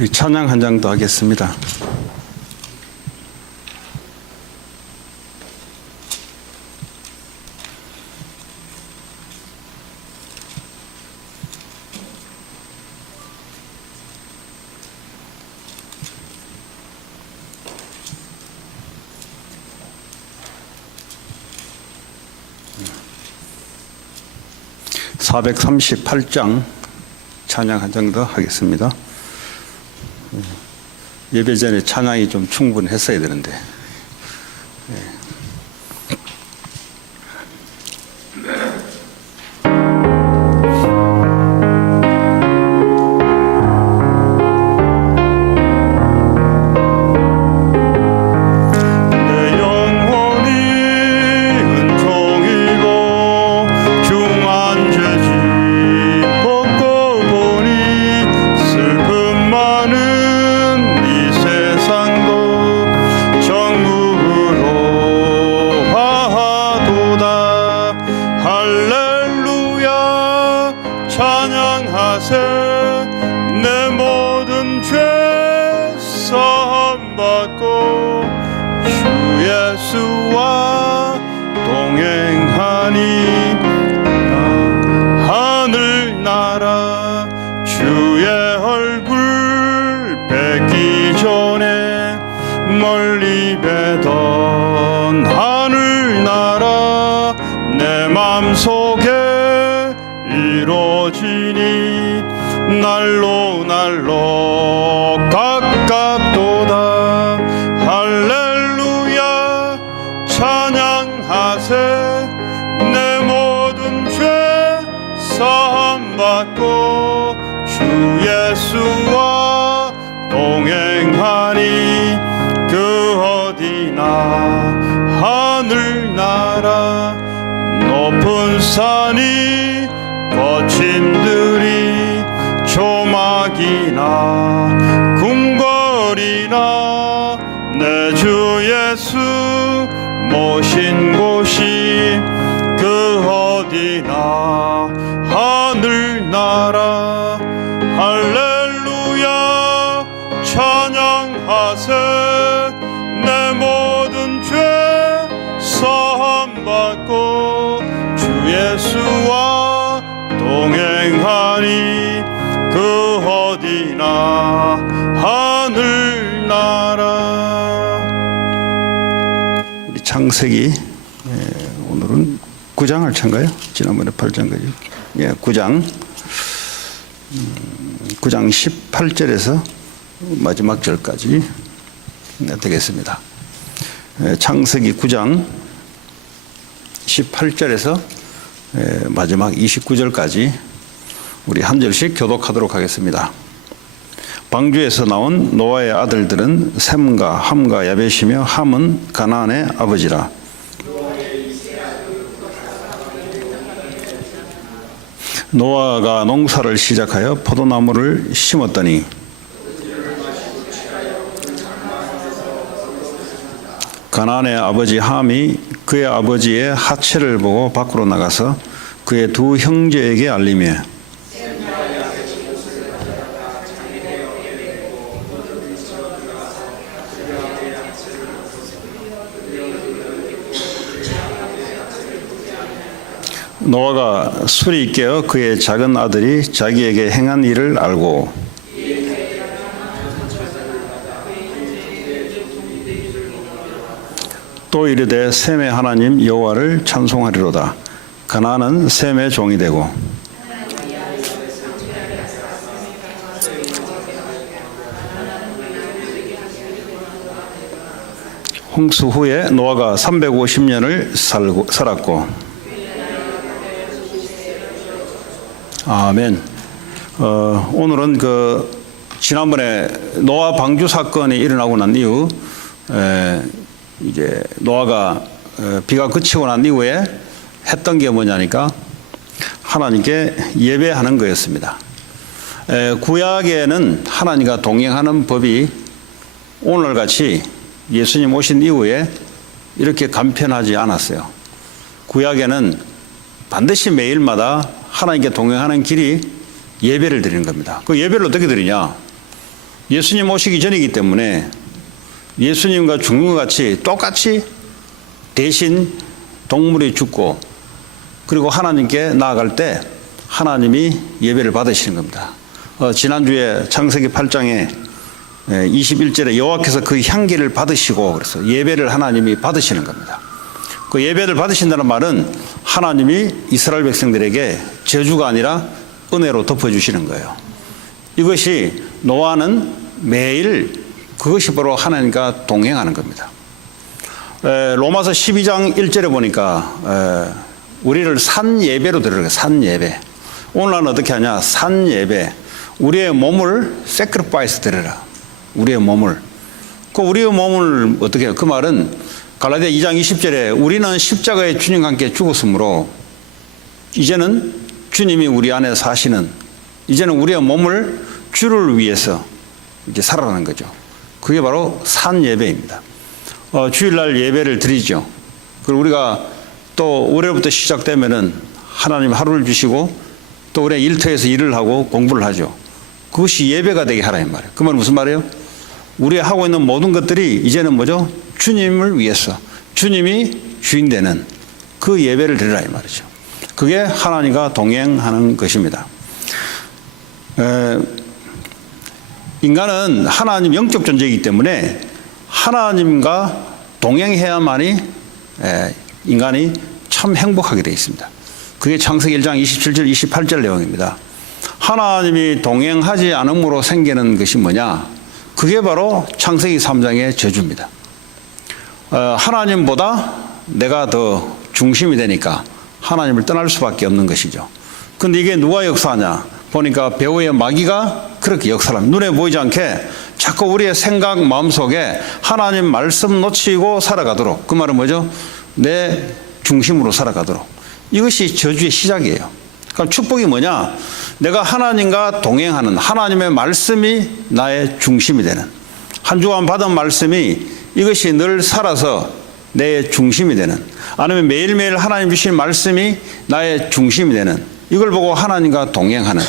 우리 찬양 한 장 더 하겠습니다. (438장) 찬양 한 장 더 하겠습니다. 예배 전에 찬양이 좀 충분했어야 되는데. 내 모든 죄 사함받고 주 예수와 동행하니 하늘나라 주의 얼굴 뵙기 전에 멀리 뵈던 하늘나라 내 맘속에 이루어지니 날로 가깝도다. 할렐루야 찬양하세. 내 모든 죄 사함받고 주 예수와 동행하니 그 어디나 하늘나라 높은 산이 거침들이 조막이나 궁궐이나 내 주 예수 모신 곳이 그 어디나 하늘나라. 할렐루야 찬양하세. 내 모든 죄 사함받고 주 예수와 동행하니 그 어디나 하늘나라. 우리 창세기 오늘은 9장을 찬가요? 지난번에 8장까지. 9장 18절에서 마지막 절까지 되겠습니다. 창세기 9장 18절에서 마지막 29절까지 우리 한 절씩 교독하도록 하겠습니다. 방주에서 나온 노아의 아들들은 셈과 함과 야벳이며 함은 가나안의 아버지라. 노아가 농사를 시작하여 포도나무를 심었더니 가나안의 아버지 함이 그의 아버지의 하체를 보고 밖으로 나가서 그의 두 형제에게 알리며 노아가 술이 깨어 그의 작은 아들이 자기에게 행한 일을 알고 또 이르되 셈의 하나님 여호와를 찬송하리로다. 가나안은 셈의 종이 되고 홍수 후에 노아가 350년을 살았고. 아멘. 오늘은 지난번에 노아 방주 사건이 일어나고 난 이후 이제 노아가 비가 그치고 난 이후에 했던 게 뭐냐니까 하나님께 예배하는 거였습니다. 구약에는 하나님과 동행하는 법이 오늘같이 예수님 오신 이후에 이렇게 간편하지 않았어요. 구약에는 반드시 매일마다 하나님께 동행하는 길이 예배를 드리는 겁니다. 그 예배를 어떻게 드리냐? 예수님 오시기 전이기 때문에 예수님과 죽는 것 같이 똑같이 대신 동물이 죽고 그리고 하나님께 나아갈 때 하나님이 예배를 받으시는 겁니다. 지난주에 창세기 8장에 21절에 여호와께서 그 향기를 받으시고 그래서 예배를 하나님이 받으시는 겁니다. 그 예배를 받으신다는 말은 하나님이 이스라엘 백성들에게 저주가 아니라 은혜로 덮어주시는 거예요. 이것이 노아는 매일 그것이 바로 하나님과 동행하는 겁니다. 로마서 12장 1절에 보니까 우리를 산 예배로 드리라. 산 예배. 오늘날은 어떻게 하냐? 산 예배. 우리의 몸을 sacrifice 드려라. 우리의 몸을. 그 우리의 몸을 어떻게 해요? 그 말은 갈라디아 2장 20절에 우리는 십자가에 주님과 함께 죽었으므로 이제는 주님이 우리 안에 사시는 이제는 우리의 몸을 주를 위해서 이제 살아가는 거죠. 그게 바로 산 예배입니다. 주일날 예배를 드리죠. 그리고 우리가 또 올해부터 시작되면은 하나님 하루를 주시고 또 우리 일터에서 일을 하고 공부를 하죠. 그것이 예배가 되게 하라는 말이에요. 그 말은 무슨 말이에요? 우리 하고 있는 모든 것들이 이제는 뭐죠? 주님을 위해서 주님이 주인 되는 그 예배를 드리라 이 말이죠. 그게 하나님과 동행하는 것입니다. 인간은 하나님 영적 존재이기 때문에 하나님과 동행해야만이 인간이 참 행복하게 되어 있습니다. 그게 창세기 1장 27절 28절 내용입니다. 하나님이 동행하지 않음으로 생기는 것이 뭐냐? 그게 바로 창세기 3장의 저주입니다. 하나님보다 내가 더 중심이 되니까 하나님을 떠날 수밖에 없는 것이죠. 그런데 이게 누가 역사하냐? 보니까 배후의 마귀가 그렇게 역사를 합니다. 눈에 보이지 않게 자꾸 우리의 생각, 마음속에 하나님 말씀 놓치고 살아가도록, 그 말은 뭐죠? 내 중심으로 살아가도록. 이것이 저주의 시작이에요. 그럼 축복이 뭐냐? 내가 하나님과 동행하는 하나님의 말씀이 나의 중심이 되는, 한 주간 받은 말씀이 이것이 늘 살아서 내 중심이 되는, 아니면 매일매일 하나님 주신 말씀이 나의 중심이 되는, 이걸 보고 하나님과 동행하는.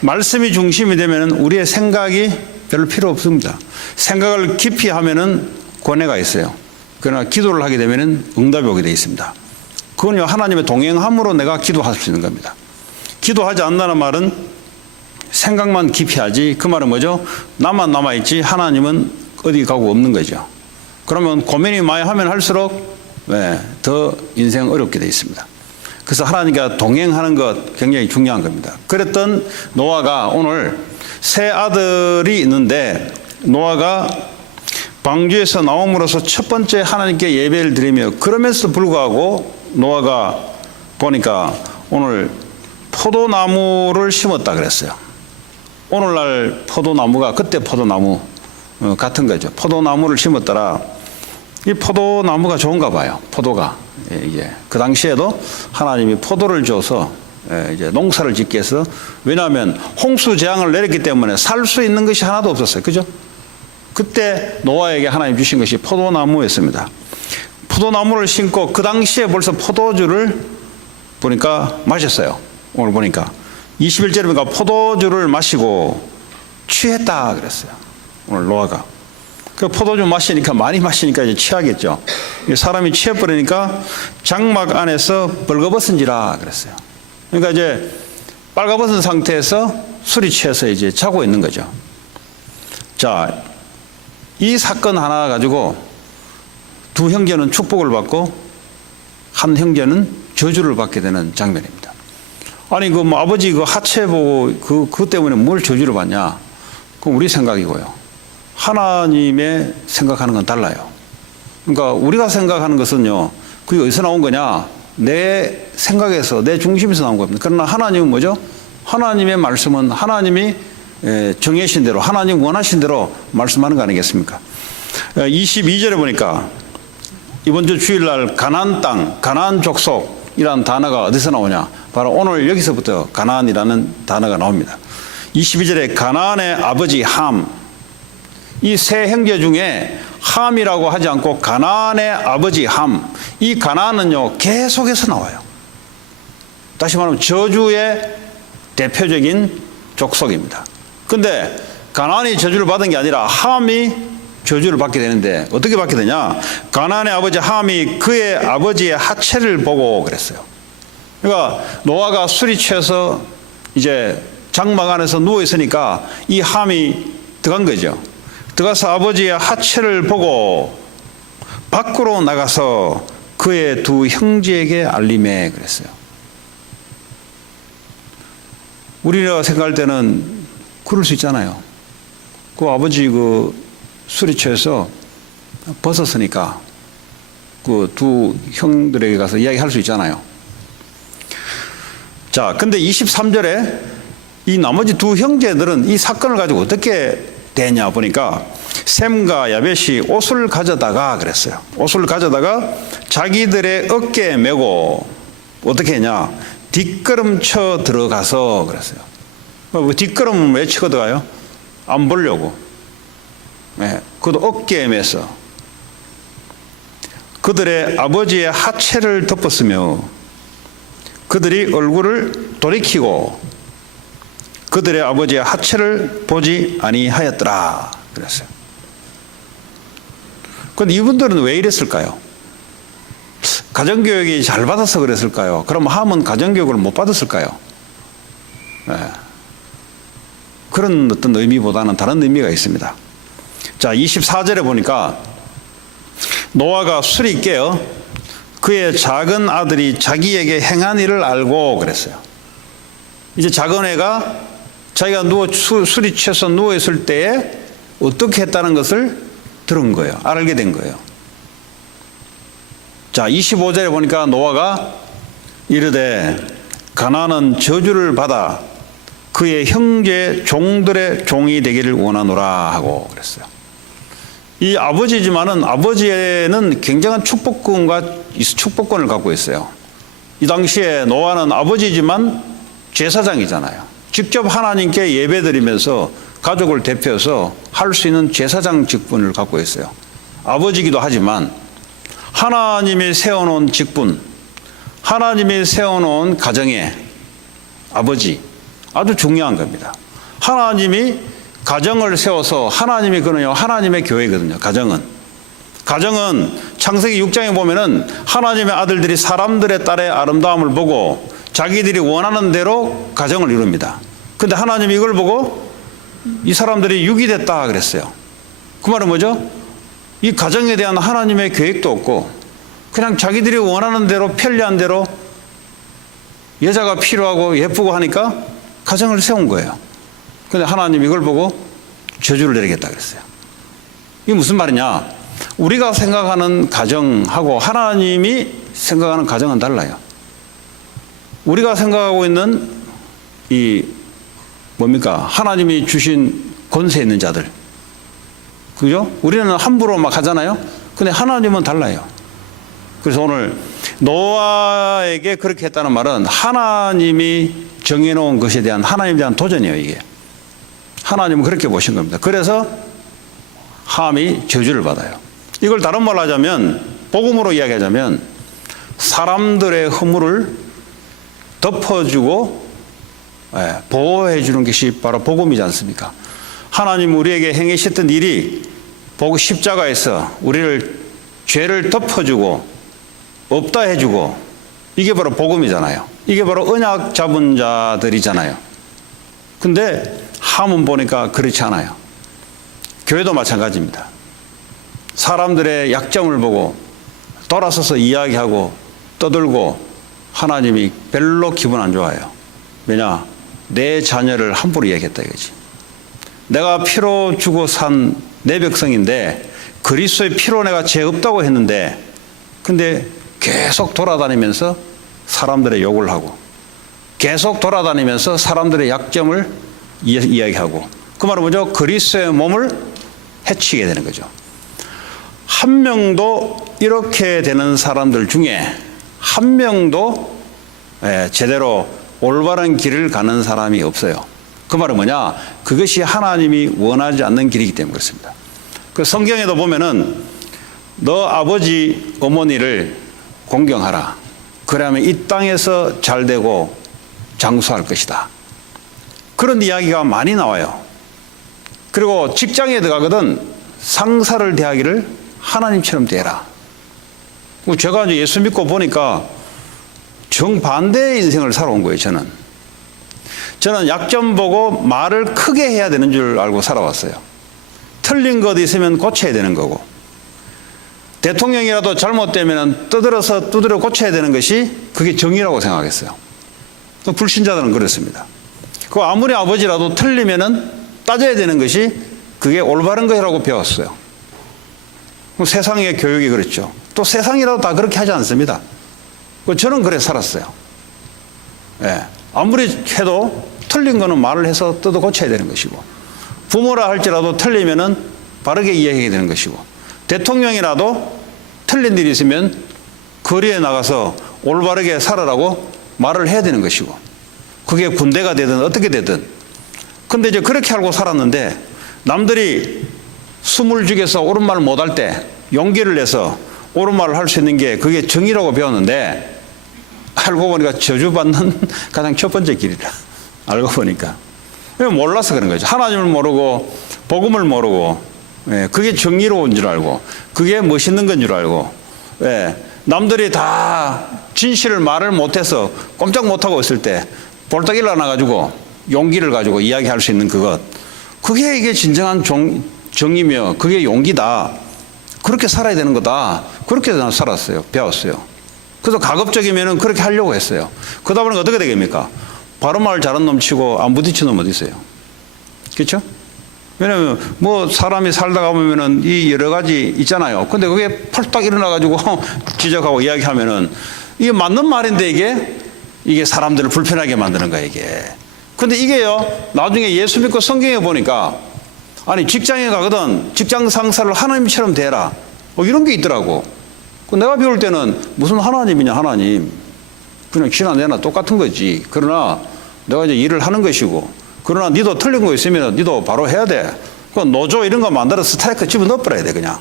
말씀이 중심이 되면 우리의 생각이 별로 필요 없습니다. 생각을 깊이 하면은 권해가 있어요. 그러나 기도를 하게 되면은 응답이 오게 되어 있습니다. 그건요, 하나님의 동행함으로 내가 기도할 수 있는 겁니다. 기도하지 않는다는 말은 생각만 깊이 하지, 그 말은 뭐죠? 나만 남아있지 하나님은 어디 가고 없는 거죠. 그러면 고민이 많이 하면 할수록 더 인생 어렵게 되어 있습니다. 그래서 하나님과 동행하는 것 굉장히 중요한 겁니다. 그랬던 노아가 오늘 세 아들이 있는데, 노아가 방주에서 나옴으로써 첫 번째 하나님께 예배를 드리며, 그러면서도 불구하고 노아가 보니까 오늘 포도나무를 심었다 그랬어요. 오늘날 포도나무가 그때 포도나무 같은 거죠. 포도나무를 심었더라. 이 포도나무가 좋은가 봐요. 포도가. 이게 그 당시에도 하나님이 포도를 줘서 이제 농사를 짓게 해서, 왜냐하면 홍수 재앙을 내렸기 때문에 살 수 있는 것이 하나도 없었어요. 그죠? 그때 노아에게 하나님 주신 것이 포도나무였습니다. 포도나무를 심고 그 당시에 벌써 포도주를 보니까 마셨어요. 오늘 보니까 21절에 보니까 포도주를 마시고 취했다 그랬어요. 오늘 노아가. 그 포도주 마시니까, 많이 마시니까 이제 취하겠죠. 사람이 취해버리니까 장막 안에서 벌거벗은지라 그랬어요. 그러니까 이제 빨가벗은 상태에서 술이 취해서 이제 자고 있는 거죠. 자, 이 사건 하나 가지고 두 형제는 축복을 받고 한 형제는 저주를 받게 되는 장면입니다. 아니, 그 뭐 아버지 그 하체 보고 그것 때문에 뭘 저주를 받냐? 그건 우리 생각이고요. 하나님의 생각하는 건 달라요. 그러니까 우리가 생각하는 것은요, 그게 어디서 나온 거냐? 내 생각에서, 내 중심에서 나온 겁니다. 그러나 하나님은 뭐죠? 하나님의 말씀은 하나님이 정해신 대로, 하나님 원하신 대로 말씀하는 거 아니겠습니까? 22절에 보니까 이번 주 주일날 가나안 땅, 가나안 족속이라는 단어가 어디서 나오냐? 바로 오늘 여기서부터 가나안이라는 단어가 나옵니다. 22절에 가나안의 아버지 함, 이 세 형제 중에 함이라고 하지 않고 가나안의 아버지 함, 이 가나안은요 계속해서 나와요. 다시 말하면 저주의 대표적인 족속입니다. 근데 가나안이 저주를 받은 게 아니라 함이 저주를 받게 되는데 어떻게 받게 되냐? 가나안의 아버지 함이 그의 아버지의 하체를 보고 그랬어요. 그러니까 노아가 술이 취해서 이제 장막 안에서 누워 있으니까 이 함이 들어간 거죠. 들어가서 아버지의 하체를 보고 밖으로 나가서 그의 두 형제에게 알림해 그랬어요. 우리가 생각할 때는 그럴 수 있잖아요. 그 아버지 그 술이 취해서 벗었으니까 그 두 형들에게 가서 이야기할 수 있잖아요. 자, 근데 23절에 이 나머지 두 형제들은 이 사건을 가지고 어떻게 되냐 보니까 셈과 야벳이 옷을 가져다가 그랬어요. 옷을 가져다가 자기들의 어깨에 메고 어떻게 했냐? 뒷걸음쳐 들어가서 그랬어요. 뒷걸음은 왜 치고 들어가요? 안 보려고. 네, 그것도 어깨에 메서 그들의 아버지의 하체를 덮었으며 그들이 얼굴을 돌이키고 그들의 아버지의 하체를 보지 아니하였더라 그랬어요. 그런데 이분들은 왜 이랬을까요? 가정교육이 잘 받아서 그랬을까요? 그럼 함은 가정교육을 못 받았을까요? 네. 그런 어떤 의미보다는 다른 의미가 있습니다. 자, 24절에 보니까 노아가 술이 깨어 그의 작은 아들이 자기에게 행한 일을 알고 그랬어요. 이제 작은 애가 자기가 술이 취해서 누워있을 때에 어떻게 했다는 것을 들은 거예요. 알게 된 거예요. 자, 25절에 보니까 노아가 이르되 가나안은 저주를 받아 그의 형제 종들의 종이 되기를 원하노라 하고 그랬어요. 이 아버지지만은 아버지에는 굉장한 축복권을 갖고 있어요. 이 당시에 노아는 아버지지만 제사장이잖아요. 직접 하나님께 예배드리면서 가족을 대표해서 할 수 있는 제사장 직분을 갖고 있어요. 아버지기도 하지만 하나님이 세워놓은 직분, 하나님이 세워놓은 가정의 아버지, 아주 중요한 겁니다. 하나님이 가정을 세워서 하나님이 그는요, 하나님의 교회거든요. 가정은 창세기 6장에 보면은 하나님의 아들들이 사람들의 딸의 아름다움을 보고 자기들이 원하는 대로 가정을 이룹니다. 근데 하나님이 이걸 보고 이 사람들이 육이 됐다 그랬어요. 그 말은 뭐죠? 이 가정에 대한 하나님의 계획도 없고 그냥 자기들이 원하는 대로 편리한 대로 여자가 필요하고 예쁘고 하니까 가정을 세운 거예요. 근데 하나님이 이걸 보고 저주를 내리겠다 그랬어요. 이게 무슨 말이냐? 우리가 생각하는 가정하고 하나님이 생각하는 가정은 달라요. 우리가 생각하고 있는 이 뭡니까? 하나님이 주신 권세 있는 자들. 그죠? 우리는 함부로 막 하잖아요. 근데 하나님은 달라요. 그래서 오늘 노아에게 그렇게 했다는 말은 하나님이 정해놓은 것에 대한 하나님에 대한 도전이에요, 이게. 하나님은 그렇게 보신 겁니다. 그래서 함이 저주를 받아요. 이걸 다른 말로 하자면, 복음으로 이야기하자면 사람들의 허물을 덮어주고 보호해 주는 것이 바로 복음이지 않습니까? 하나님 우리에게 행하셨던 일이 십자가에서 우리를 죄를 덮어주고 없다 해주고 이게 바로 복음이잖아요. 이게 바로 언약 잡은 자들이잖아요. 근데 함은 보니까 그렇지 않아요. 교회도 마찬가지입니다. 사람들의 약점을 보고 돌아서서 이야기하고 떠들고 하나님이 별로 기분 안 좋아요. 왜냐? 내 자녀를 함부로 얘기했다 이거지. 내가 피로 주고 산 내 백성인데 그리스도의 피로 내가 죄 없다고 했는데 근데 계속 돌아다니면서 사람들의 욕을 하고 계속 돌아다니면서 사람들의 약점을 이야기하고 그 말은 뭐죠? 그리스도의 몸을 해치게 되는 거죠. 한 명도 이렇게 되는 사람들 중에 한 명도 제대로 올바른 길을 가는 사람이 없어요. 그 말은 뭐냐? 그것이 하나님이 원하지 않는 길이기 때문에 그렇습니다. 그 성경에도 보면은 너 아버지 어머니를 공경하라. 그러면 이 땅에서 잘되고 장수할 것이다. 그런 이야기가 많이 나와요. 그리고 직장에 들어가거든 상사를 대하기를 하나님처럼 대해라. 제가 이제 예수 믿고 보니까 정반대의 인생을 살아온 거예요, 저는 약점 보고 말을 크게 해야 되는 줄 알고 살아왔어요. 틀린 것 있으면 고쳐야 되는 거고, 대통령이라도 잘못되면 떠들어서 두드려 고쳐야 되는 것이 그게 정의라고 생각했어요. 또 불신자들은 그렇습니다. 그 아무리 아버지라도 틀리면은 따져야 되는 것이 그게 올바른 것이라고 배웠어요. 세상의 교육이 그렇죠. 또 세상이라도 다 그렇게 하지 않습니다. 저는 그래 살았어요. 예. 아무리 해도 틀린 거는 말을 해서 뜯어 고쳐야 되는 것이고, 부모라 할지라도 틀리면은 바르게 이야기해야 되는 것이고, 대통령이라도 틀린 일이 있으면 거리에 나가서 올바르게 살아라고 말을 해야 되는 것이고, 그게 군대가 되든 어떻게 되든. 근데 이제 그렇게 알고 살았는데, 남들이 숨을 죽여서 옳은 말을 못할 때 용기를 내서 옳은 말을 할 수 있는 게 그게 정의라고 배웠는데, 알고 보니까 저주받는 가장 첫 번째 길이라. 알고 보니까. 몰라서 그런 거죠. 하나님을 모르고 복음을 모르고, 그게 정의로운 줄 알고, 그게 멋있는 건 줄 알고, 남들이 다 진실을 말을 못해서 꼼짝 못하고 있을 때 볼떡 일어나가지고 용기를 가지고 이야기할 수 있는 그것, 그게 이게 진정한 정의며 그게 용기다. 그렇게 살아야 되는 거다. 그렇게 난 살았어요. 배웠어요. 그래서 가급적이면은 그렇게 하려고 했어요. 그러다 보니까 어떻게 되겠습니까? 바른 말 잘한 놈 치고 안 부딪히는 놈 어디 있어요? 그렇죠? 왜냐면 뭐 사람이 살다가 보면은 이 여러 가지 있잖아요. 근데 그게 펄딱 일어나가지고 지적하고 이야기하면은 이게 맞는 말인데 이게 사람들을 불편하게 만드는 거예요, 이게. 근데 이게요, 나중에 예수 믿고 성경에 보니까, 아니 직장에 가거든 직장 상사를 하나님처럼 대해라, 이런 게 있더라고. 내가 배울 때는 무슨 하나님이냐, 하나님. 그냥 지나 내나 똑같은 거지. 그러나 내가 이제 일을 하는 것이고, 그러나 니도 틀린 거 있으면 니도 바로 해야 돼. 그 노조 이런 거 만들어 스트라이크 집어넣어 버려야 돼, 그냥.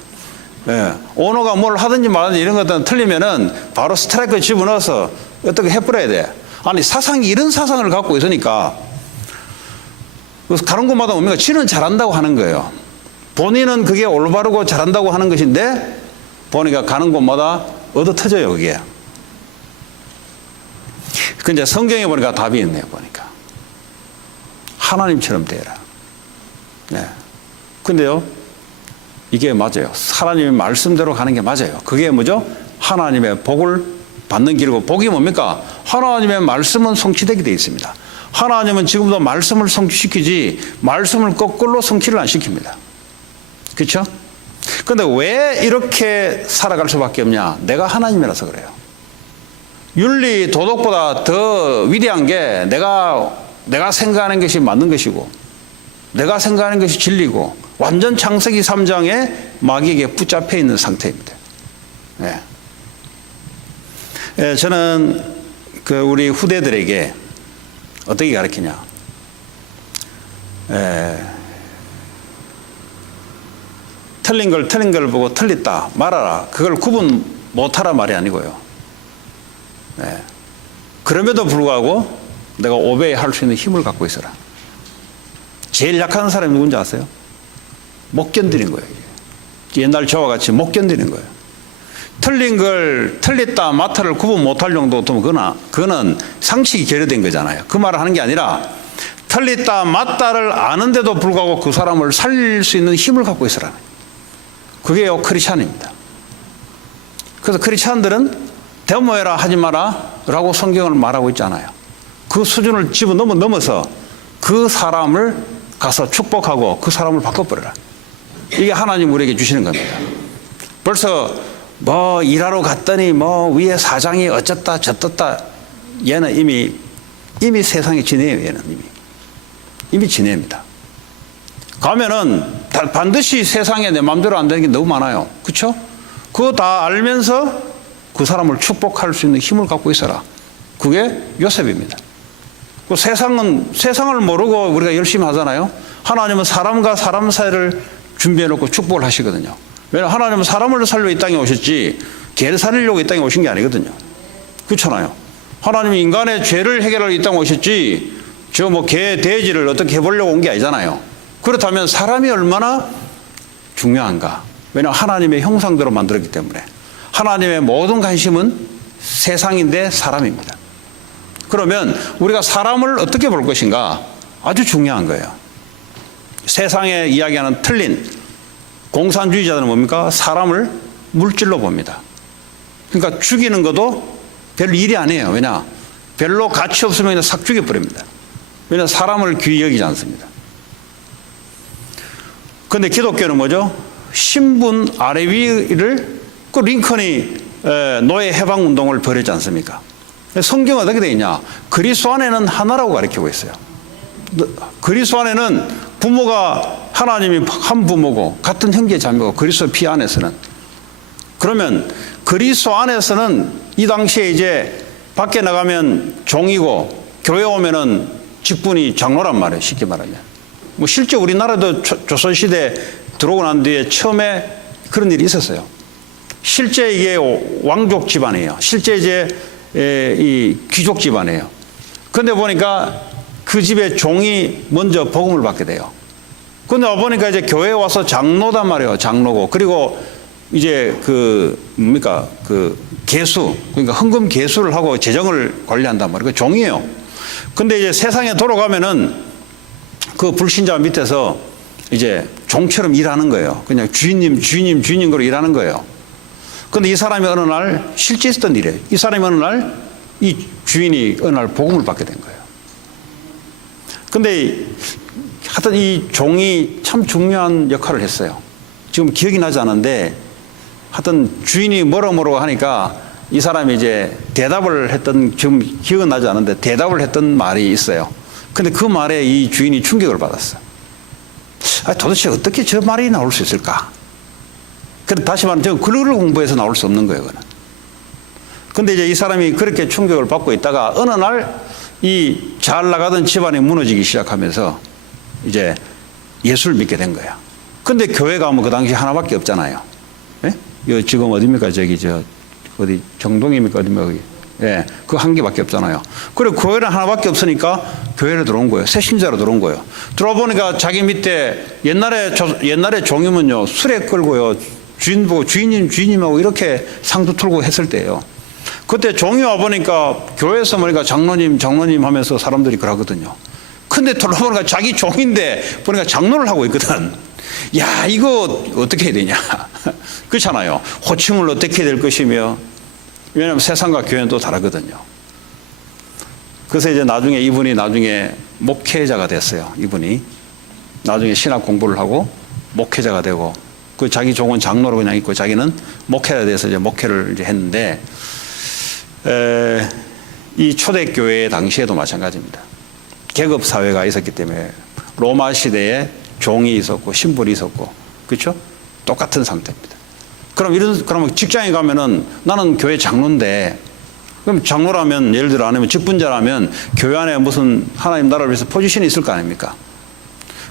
오너가 뭘 하든지 말든지 이런 것들은 틀리면은 바로 스트라이크 집어넣어서 어떻게 해버려야 돼. 아니 사상이 이런 사상을 갖고 있으니까, 그래서 가는 곳마다 보면 지는 잘한다고 하는 거예요. 본인은 그게 올바르고 잘한다고 하는 것인데, 보니까 가는 곳마다 얻어 터져요, 그게. 근데 성경에 보니까 답이 있네요, 보니까. 하나님처럼 되라. 네. 근데요, 이게 맞아요. 하나님의 말씀대로 가는 게 맞아요. 그게 뭐죠? 하나님의 복을 받는 길이고, 복이 뭡니까? 하나님의 말씀은 성취되게 되어 있습니다. 하나님은 지금도 말씀을 성취시키지 말씀을 거꾸로 성취를 안 시킵니다. 그렇죠? 근데 왜 이렇게 살아갈 수밖에 없냐? 내가 하나님이라서 그래요. 윤리, 도덕보다 더 위대한 게 내가 생각하는 것이 맞는 것이고, 내가 생각하는 것이 진리고, 완전 창세기 3장에 마귀에게 붙잡혀 있는 상태입니다. 저는 우리 후대들에게 어떻게 가르치냐? 틀린 걸 보고 틀렸다 말아라. 그걸 구분 못하라 말이 아니고요. 그럼에도 불구하고 내가 오베이할 수 있는 힘을 갖고 있어라. 제일 약한 사람이 누군지 아세요? 못 견디는 거예요. 옛날 저와 같이 못 견디는 거예요. 틀린 걸 틀렸다 맞다를 구분 못할 정도면 그거는 상식이 결여된 거잖아요. 그 말을 하는 게 아니라 틀렸다 맞다를 아는데도 불구하고 그 사람을 살릴 수 있는 힘을 갖고 있어라. 그게요 크리스찬입니다. 그래서 크리스찬들은 데모해라 하지 마라 라고 성경을 말하고 있잖아요. 그 수준을 넘어서 그 사람을 가서 축복하고 그 사람을 바꿔버려라. 이게 하나님 우리에게 주시는 겁니다. 벌써 뭐 일하러 갔더니 뭐 위에 사장이 어쩌다 저쩌다, 얘는 이미 세상에 지내요. 얘는 이미 지냅니다. 가면은 반드시 세상에 내 마음대로 안 되는 게 너무 많아요. 그렇죠? 그거 다 알면서 그 사람을 축복할 수 있는 힘을 갖고 있어라. 그게 요셉입니다. 그 세상을 모르고 우리가 열심히 하잖아요. 하나님은 사람과 사람 사이를 준비해 놓고 축복을 하시거든요. 왜냐하면 하나님은 사람을 살려 이 땅에 오셨지 개를 살리려고 이 땅에 오신 게 아니거든요. 그렇잖아요. 하나님이 인간의 죄를 해결하러 이 땅에 오셨지 저 뭐 개 돼지를 어떻게 해보려고 온 게 아니잖아요. 그렇다면 사람이 얼마나 중요한가? 왜냐하면 하나님의 형상대로 만들었기 때문에. 하나님의 모든 관심은 세상인데 사람입니다. 그러면 우리가 사람을 어떻게 볼 것인가? 아주 중요한 거예요. 세상에 이야기하는 틀린 공산주의자들은 뭡니까? 사람을 물질로 봅니다. 그러니까 죽이는 것도 별 일이 아니에요. 왜냐? 별로 가치 없으면 그냥 싹 죽여버립니다. 왜냐? 사람을 귀히 여기지 않습니다. 그런데 기독교는 뭐죠? 신분 아래 위를 그 링컨이 노예 해방 운동을 벌였지 않습니까? 성경은 어떻게 되어 있냐? 그리스도 안에는 하나라고 가르치고 있어요. 그리스도 안에는 부모가 하나님이 한 부모고 같은 형제 자매고 그리스도 피 안에서는 그러면 그리스도 안에서는 이 당시에 이제 밖에 나가면 종이고 교회 오면은 직분이 장로란 말이에요. 쉽게 말하면. 뭐 실제 우리나라도 조선시대 들어오고 난 뒤에 처음에 그런 일이 있었어요. 실제 이게 왕족 집안이에요. 실제 이제 이 귀족 집안이에요. 그런데 보니까 그 집에 종이 먼저 복음을 받게 돼요. 그런데 와보니까 이제 교회에 와서 장로단 말이에요. 장로고. 그리고 이제 그 뭡니까 그 개수, 그러니까 헌금 개수를 하고 재정을 관리한단 말이에요. 그 종이에요. 근데 이제 세상에 돌아가면은 그 불신자 밑에서 이제 종처럼 일하는 거예요. 그냥 주인님 거로 일하는 거예요. 근데 이 사람이 어느 날 실제 있었던 일이에요. 이 사람이 어느 날 이 주인이 어느 날 복음을 받게 된 거예요. 근데 하여튼 이 종이 참 중요한 역할을 했어요. 지금 기억이 나지 않은데 하여튼 주인이 뭐로 하니까 이 사람이 이제 대답을 했던, 지금 기억은 나지 않은데 대답을 했던 말이 있어요. 근데 그 말에 이 주인이 충격을 받았어. 도대체 어떻게 저 말이 나올 수 있을까? 그래서 다시 말하면 글을 공부해서 나올 수 없는 거예요, 그는. 근데 이제 이 사람이 그렇게 충격을 받고 있다가 어느 날 이 잘 나가던 집안이 무너지기 시작하면서 이제 예수를 믿게 된 거야. 근데 교회가 뭐 그 당시 하나밖에 없잖아요. 예? 이 지금 어디입니까? 저기 어디 정동입니까? 어디입니까? 거기. 예, 그 한 개밖에 없잖아요. 그리고 교회는 하나밖에 없으니까 교회로 들어온 거예요. 새신자로 들어온 거예요. 들어와 보니까 자기 밑에 옛날에 종이면요 수레 끌고요 주인 보고 주인님하고 이렇게 상도 틀고 했을 때예요. 그때 종이 와 보니까 교회에서 보니까 장로님 하면서 사람들이 그러거든요. 근데 돌아보니까 자기 종인데 보니까 장로를 하고 있거든. 야, 이거 어떻게 해야 되냐? 그렇잖아요. 호칭을 어떻게 해야 될 것이며, 왜냐하면 세상과 교회는 또 다르거든요. 그래서 이제 나중에 이분이 목회자가 됐어요. 이분이 나중에 신학 공부를 하고 목회자가 되고, 그 자기 종은 장로로 그냥 있고 자기는 목회자가 돼서 이제 목회를 이제 했는데, 이 초대교회 당시에도 마찬가지입니다. 계급 사회가 있었기 때문에 로마 시대에 종이 있었고 신분이 있었고, 그렇죠? 똑같은 상태입니다. 그러면 직장에 가면은 나는 교회 장로인데, 그럼 장로라면 예를 들어 아니면 직분자라면 교회 안에 무슨 하나님 나라를 위해서 포지션이 있을 거 아닙니까?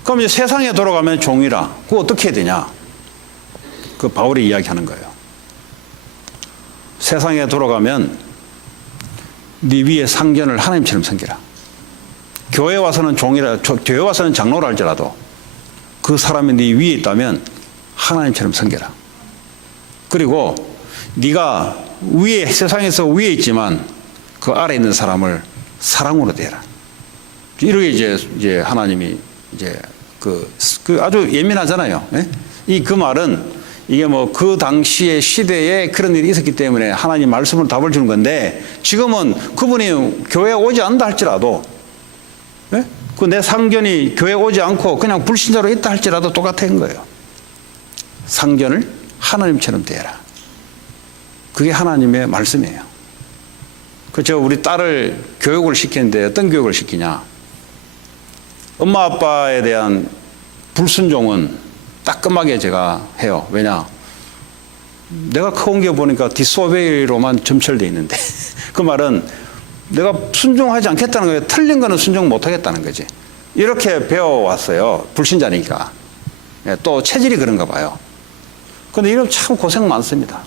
그럼 이제 세상에 돌아가면 종이라. 그거 어떻게 해야 되냐? 그 바울이 이야기하는 거예요. 세상에 돌아가면 네 위에 상전을 하나님처럼 섬기라. 교회 와서는 교회 와서는 장로라 할지라도 그 사람이 네 위에 있다면 하나님처럼 섬겨라. 그리고 네가 세상에서 위에 있지만 그 아래에 있는 사람을 사랑으로 대해라. 이렇게 이제 하나님이 이제 그 아주 예민하잖아요. 예? 그 말은 이게 뭐 그 당시의 시대에 그런 일이 있었기 때문에 하나님 말씀으로 답을 주는 건데, 지금은 그분이 교회에 오지 않는다 할지라도, 예? 그 내 상견이 교회에 오지 않고 그냥 불신자로 있다 할지라도 똑같은 거예요. 상견을 하나님처럼 대해라. 그게 하나님의 말씀이에요. 그저 우리 딸을 교육을 시키는데 어떤 교육을 시키냐? 엄마 아빠에 대한 불순종은 따끔하게 제가 해요. 왜냐? 내가 커온 게 보니까 디소베이로만 점철되어 있는데 그 말은 내가 순종하지 않겠다는 거예요. 틀린 거는 순종 못하겠다는 거지. 이렇게 배워왔어요. 불신자니까. 또 체질이 그런가 봐요. 그런데 이런 참 고생 많습니다.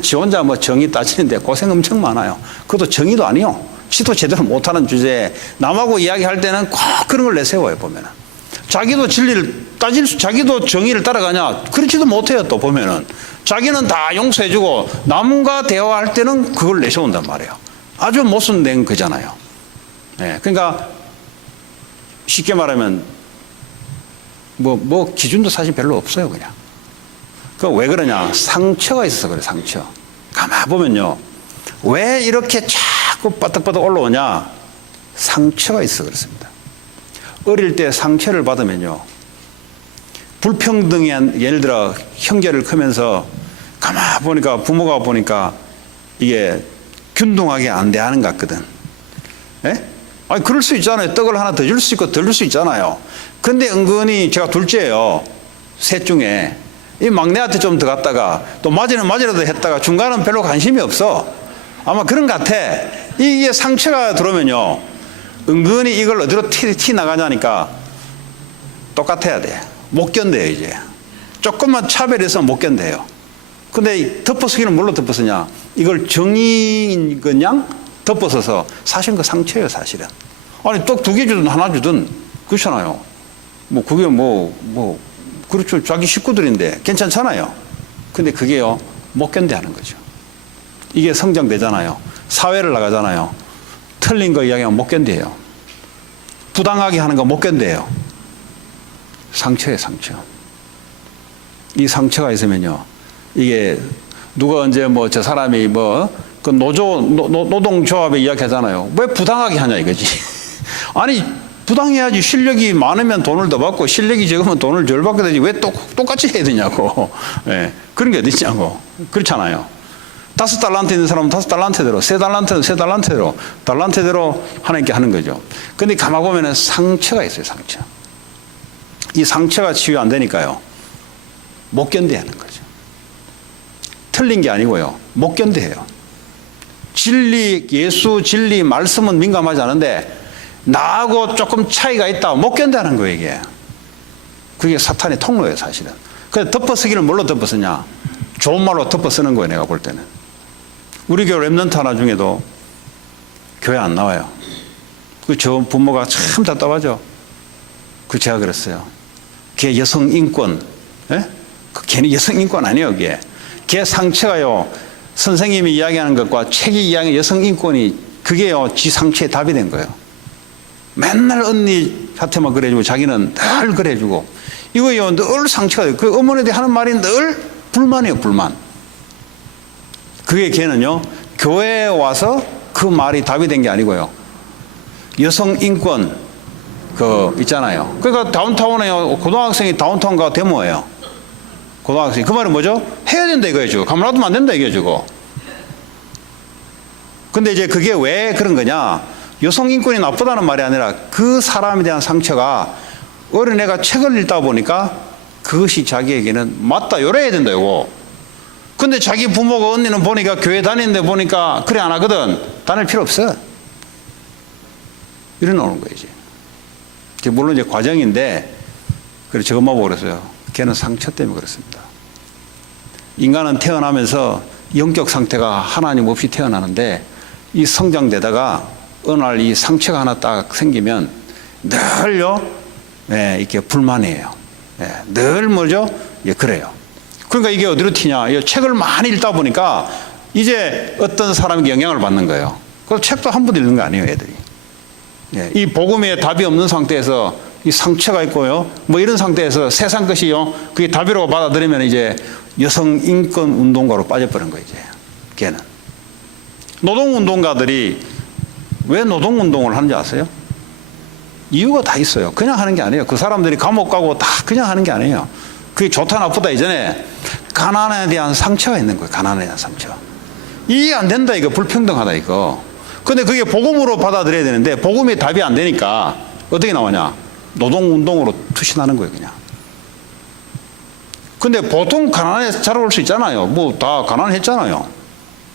지 혼자 뭐 정의 따지는데 고생 엄청 많아요. 그것도 정의도 아니요. 지도 제대로 못하는 주제에 남하고 이야기할 때는 꼭 그런 걸 내세워요. 보면은 자기도 진리를 자기도 정의를 따라가냐? 그렇지도 못해요. 또 보면은 자기는 다 용서해주고 남과 대화할 때는 그걸 내세운단 말이에요. 아주 모순된 거잖아요. 예, 그러니까 쉽게 말하면 뭐 기준도 사실 별로 없어요. 그냥. 그 왜 그러냐? 상처가 있어서 그래. 상처. 가만 보면요, 왜 이렇게 자꾸 바닥바닥 올라오냐? 상처가 있어 그렇습니다. 어릴 때 상처를 받으면요, 불평등한, 예를 들어 형제를 크면서 가만 보니까 부모가 보니까 이게 균등하게 안 대하는 것 같거든. 예? 아니 그럴 수 있잖아요. 떡을 하나 더 줄 수 있고 덜 줄 수 있잖아요. 근데 은근히 제가 둘째예요. 셋 중에 이 막내한테 좀 더 갔다가 또 맞으려도 했다가 중간은 별로 관심이 없어. 아마 그런 것 같아. 이게 상처가 들어오면요, 은근히 이걸 어디로 티 나가냐니까 똑같아야 돼. 못 견뎌요. 이제 조금만 차별해서 못 견뎌요. 근데 덮어쓰기는 뭘로 덮어쓰냐? 이걸 정의인 그냥 덮어서서 사실은 그 상처예요. 사실은. 아니 떡 2개 주든 하나 주든 그렇잖아요. 뭐 그게 그렇죠. 자기 식구들인데 괜찮잖아요. 근데 그게요, 못 견뎌하는 거죠. 이게 성장되잖아요. 사회를 나가잖아요. 틀린 거 이야기하면 못 견뎌요. 부당하게 하는 거 못 견뎌요. 상처예요, 상처. 이 상처가 있으면요, 이게 누가 언제 저 사람이 그 노동조합에 이야기하잖아요. 왜 부당하게 하냐 이거지. 아니 부당해야지. 실력이 많으면 돈을 더 받고 실력이 적으면 돈을 덜 받게 되지. 왜 똑같이 해야 되냐고. 예, 그런 게 어디 있냐고. 그렇잖아요. 5달란트 있는 사람은 5달란트대로, 3달란트는 3달란트대로, 달란트대로 하나님께 하는 거죠. 근데 가만 보면은 상처가 있어요. 상처. 이 상처가 치유 안 되니까요, 못 견뎌야 하는 거죠. 틀린 게 아니고요, 못 견뎌요. 진리, 예수 진리 말씀은 민감하지 않은데 나하고 조금 차이가 있다, 못 견뎌하는 거예요. 이게 그게 사탄의 통로예요. 사실은. 그래서 덮어쓰기를 뭘로 덮어쓰냐? 좋은 말로 덮어쓰는 거예요. 내가 볼 때는. 우리 교회 랩런트 하나 중에도 교회 안 나와요. 저 부모가 참 답답하죠. 제가 그랬어요. 걔 여성 인권, 예? 걔는 여성 인권 아니에요. 걔 상처가요, 선생님이 이야기하는 것과 책이 이야기하는 여성 인권이 그게요, 지 상처의 답이 된 거예요. 맨날 언니한테만 그래주고 자기는 늘 그래주고, 이거요 늘 상처가 돼요. 그 어머니들이 하는 말이 늘 불만이에요. 불만. 그게 걔는요, 교회에 와서 그 말이 답이 된 게 아니고요, 여성 인권 있잖아요. 그러니까 다운타운에 고등학생이 다운타운 가 데모예요. 고등학생이. 그 말은 뭐죠? 해야 된다 이거죠. 가만 놔두면 안 된다 이거죠. 근데 이제 그게 왜 그런 거냐? 여성 인권이 나쁘다는 말이 아니라 그 사람에 대한 상처가, 어린애가 책을 읽다 보니까 그것이 자기에게는 맞다, 요래야 된다 이거. 근데 자기 부모가, 언니는 보니까 교회 다니는데 보니까 그래 안 하거든. 다닐 필요 없어. 이래 나오는 거예요. 이제 물론 이제 과정인데, 그래서 저것만 보고 그랬어요. 걔는 상처 때문에 그렇습니다. 인간은 태어나면서 영적 상태가 하나님 없이 태어나는데, 이 성장되다가 어느 날 이 상처가 하나 딱 생기면 늘요, 예, 이렇게 불만이에요. 예, 늘 뭐죠? 예, 그래요. 그러니까 이게 어디로 튀냐? 이 책을 많이 읽다 보니까 이제 어떤 사람에게 영향을 받는 거예요. 그 책도 한 번 읽는 거 아니에요, 애들이. 예, 이 복음에 답이 없는 상태에서 이 상처가 있고요, 이런 상태에서 세상 것이요, 그게 답이라고 받아들이면 이제 여성 인권 운동가로 빠져버린 거예요. 이제 걔는. 노동운동가들이 왜 노동운동을 하는지 아세요? 이유가 다 있어요. 그냥 하는 게 아니에요. 그 사람들이 감옥 가고 다 그냥 하는 게 아니에요. 그게 좋다 나쁘다 이전에 가난에 대한 상처가 있는 거예요. 가난에 대한 상처. 이해 안 된다 이거. 불평등하다 이거. 근데 그게 복음으로 받아들여야 되는데 복음이 답이 안 되니까 어떻게 나오냐? 노동운동으로 투신하는 거예요. 그냥. 근데 보통 가난해서 자라올 수 있잖아요. 다 가난했잖아요.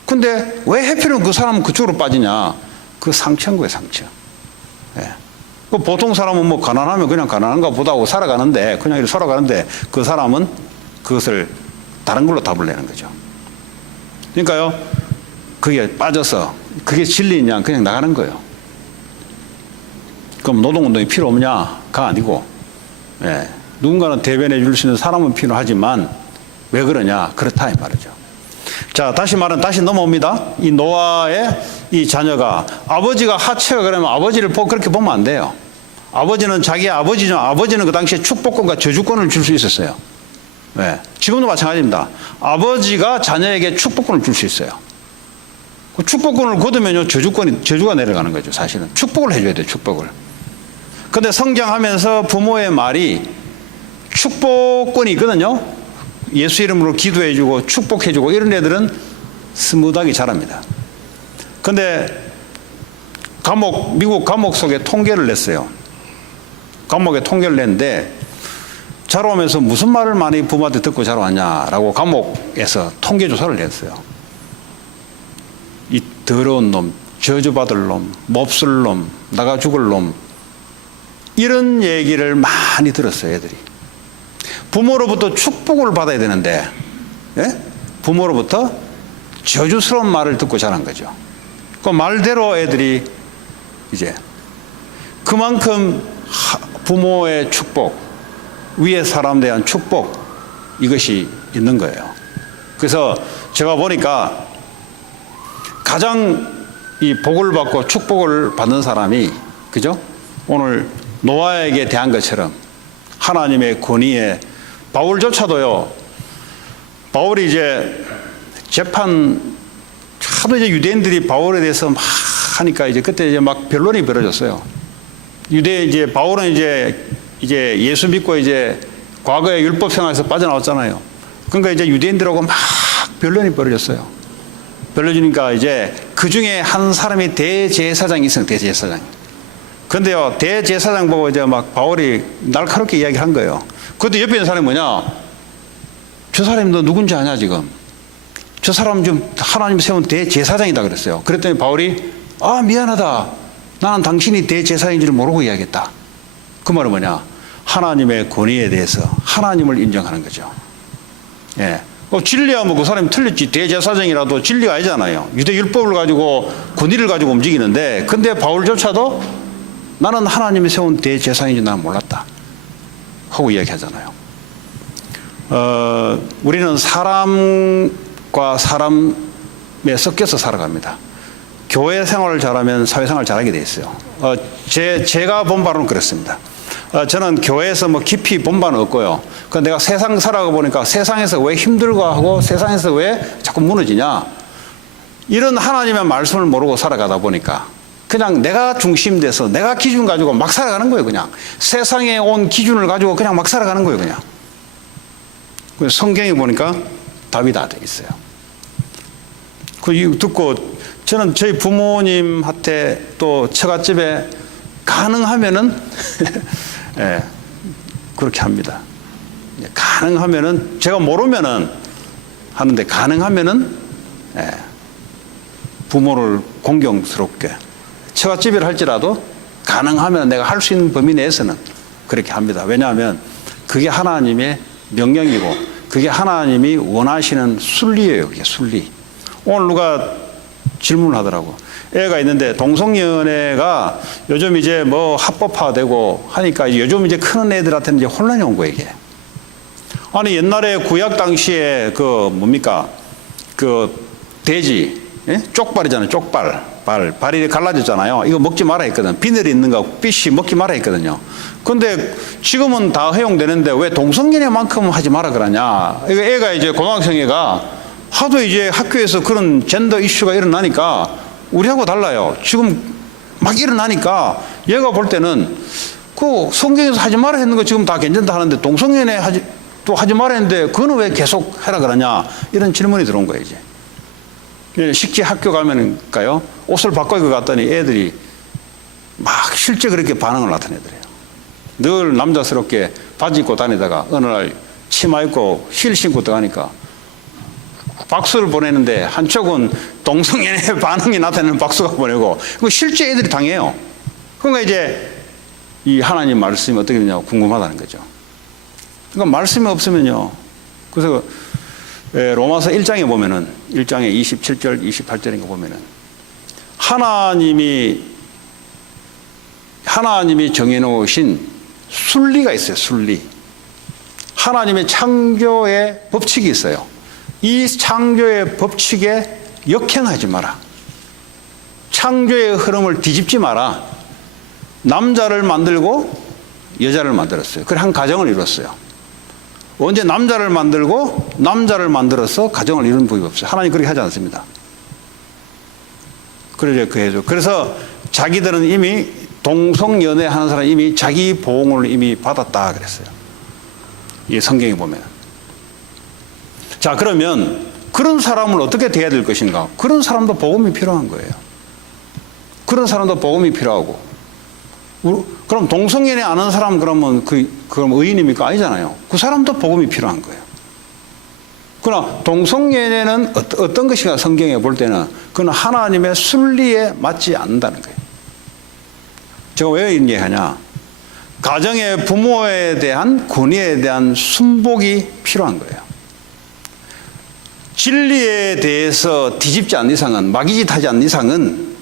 근데 왜 해필이면 그 사람은 그쪽으로 빠지냐? 그 상처인 거예요. 상처. 예. 보통 사람은 가난하면 그냥 가난한가 보다 하고 살아가는데, 그냥 이렇게 살아가는데, 그 사람은 그것을 다른 걸로 답을 내는 거죠. 그러니까요, 그게 빠져서, 그게 진리냐, 그냥 나가는 거예요. 그럼 노동운동이 필요 없냐가 아니고, 예, 누군가는 대변해 줄 수 있는 사람은 필요하지만 왜 그러냐? 그렇다 이 말이죠. 자, 다시 넘어옵니다. 이 노아의 이 자녀가 아버지가 하체가 그러면 아버지를 그렇게 보면 안 돼요. 아버지는 자기 아버지죠. 아버지는 그 당시에 축복권과 저주권을 줄 수 있었어요. 네. 지금도 마찬가지입니다. 아버지가 자녀에게 축복권을 줄 수 있어요. 그 축복권을 거두면요, 저주가 내려가는 거죠, 사실은. 축복을 해줘야 돼요, 축복을. 근데 성장하면서 부모의 말이 축복권이 있거든요. 예수 이름으로 기도해주고 축복해주고 이런 애들은 스무드하게 자랍니다. 근데 미국 감옥 속에 통계를 냈어요. 감옥에 통계를 냈는데 자라오면서 무슨 말을 많이 부모한테 듣고 자라왔냐라고 감옥에서 통계조사를 했어요. 이 더러운 놈, 저주받을 놈, 몹쓸 놈, 나가 죽을 놈, 이런 얘기를 많이 들었어요, 애들이. 부모로부터 축복을 받아야 되는데, 예? 부모로부터 저주스러운 말을 듣고 자란 거죠. 그 말대로 애들이 이제 그만큼 부모의 축복, 위에 사람에 대한 축복, 이것이 있는 거예요. 그래서 제가 보니까 가장 이 복을 받고 축복을 받는 사람이, 그죠? 오늘 노아에게 대한 것처럼 하나님의 권위에 바울조차도요, 바울이 이제 재판, 하도 이제 유대인들이 바울에 대해서 막 하니까 이제 그때 이제 막 변론이 벌어졌어요. 바울은 이제 예수 믿고 이제 과거의 율법 생활에서 빠져나왔잖아요. 그러니까 이제 유대인들하고 막 변론이 벌어졌어요. 벌어지니까 이제 그 중에 한 사람이 대제사장이 있어요, 대제사장. 근데요, 대제사장 보고 이제 막 바울이 날카롭게 이야기를 한 거예요. 그때 옆에 있는 사람이 뭐냐? 저 사람이 너 누군지 아냐, 지금? 저 사람 좀 하나님 세운 대제사장이다 그랬어요. 그랬더니 바울이, 아, 미안하다. 나는 당신이 대제사장인 줄 모르고 이야기했다. 그 말은 뭐냐? 하나님의 권위에 대해서 하나님을 인정하는 거죠. 예. 진리야 뭐 그 사람이 틀렸지. 대제사장이라도 진리가 아니잖아요. 유대율법을 가지고 권위를 가지고 움직이는데, 근데 바울조차도 나는 하나님이 세운 대제사장인지 나는 몰랐다 하고 이야기하잖아요. 우리는 사람과 사람에 섞여서 살아갑니다. 교회 생활을 잘하면 사회생활을 잘하게 돼 있어요. 제가 본 바로는 그렇습니다. 저는 교회에서 뭐 깊이 본 바는 없고요. 내가 세상 살아가 보니까 세상에서 왜 힘들고 하고 세상에서 왜 자꾸 무너지냐, 이런 하나님의 말씀을 모르고 살아가다 보니까 그냥 내가 중심돼서 내가 기준 가지고 막 살아가는 거예요. 그냥 세상에 온 기준을 가지고 그냥 막 살아가는 거예요. 그냥. 그래서 성경에 보니까 답이 다 돼 있어요. 그 듣고 저는 저희 부모님한테 또 처갓집에 가능하면은 예, 그렇게 합니다. 가능하면은 제가 모르면은 하는데 가능하면은 예, 부모를 공경스럽게 처갓집이라 할지라도 가능하면 내가 할 수 있는 범위 내에서는 그렇게 합니다. 왜냐하면 그게 하나님의 명령이고 그게 하나님이 원하시는 순리예요. 그게 순리. 오늘 누가 질문을 하더라고. 애가 있는데 동성연애가 요즘 이제 뭐 합법화되고 하니까 이제 요즘 이제 큰 애들한테는 이제 혼란이 온 거예요, 이게. 아니, 옛날에 구약 당시에 그 뭡니까? 그 돼지, 예? 쪽발이잖아요, 쪽발. 발이 갈라졌잖아요. 이거 먹지 말아 했거든. 비늘이 있는 거, 삐씨 먹지 말아 했거든요. 근데 지금은 다 허용되는데 왜 동성연애만큼 하지 마라 그러냐. 이거 애가 이제 고등학생 애가 하도 이제 학교에서 그런 젠더 이슈가 일어나니까 우리하고 달라요. 지금 막 일어나니까 얘가 볼 때는 그 성경에서 하지 마라 했는 거 지금 다 괜찮다 하는데 동성연애 하지 마라 했는데 그거는 왜 계속 해라 그러냐. 이런 질문이 들어온 거예요, 이제. 식지 학교 가면은가요, 옷을 바꿔 입고 갔더니 애들이 막 실제 그렇게 반응을 나타내더래요. 늘 남자스럽게 바지 입고 다니다가 어느 날 치마 입고 힐 신고 들어가니까 박수를 보내는데 한쪽은 동성연애 반응이 나타내는 박수가 보내고, 그 실제 애들이 당해요. 그러니까 이제 이 하나님 말씀이 어떻게 되냐고 궁금하다는 거죠. 그러니까 말씀이 없으면요. 그래서 로마서 1장에 보면은 1장에 27절 28절인가 보면은 하나님이 정해놓으신 순리가 있어요. 순리. 하나님의 창조의 법칙이 있어요. 이 창조의 법칙에 역행하지 마라. 창조의 흐름을 뒤집지 마라. 남자를 만들고 여자를 만들었어요. 그래 한 가정을 이뤘어요. 언제 남자를 만들고 남자를 만들어서 가정을 이룬 법이 없어요. 하나님 그렇게 하지 않습니다. 그래서 자기들은 이미 동성연애 하는 사람 이미 자기 보응을 이미 받았다 그랬어요. 이 성경에 보면. 자, 그러면 그런 사람을 어떻게 대해야 될 것인가? 그런 사람도 복음이 필요한 거예요. 그런 사람도 복음이 필요하고. 그럼 동성연애 아는 사람 그러면 그럼 의인입니까? 아니잖아요. 그 사람도 복음이 필요한 거예요. 그러나 동성연애는 어떤 것인가 성경에 볼 때는 그건 하나님의 순리에 맞지 않는다는 거예요. 제가 왜 이런 얘기하냐? 가정의 부모에 대한 권위에 대한 순복이 필요한 거예요. 진리에 대해서 뒤집지 않는 이상은, 마귀짓하지 않는 이상은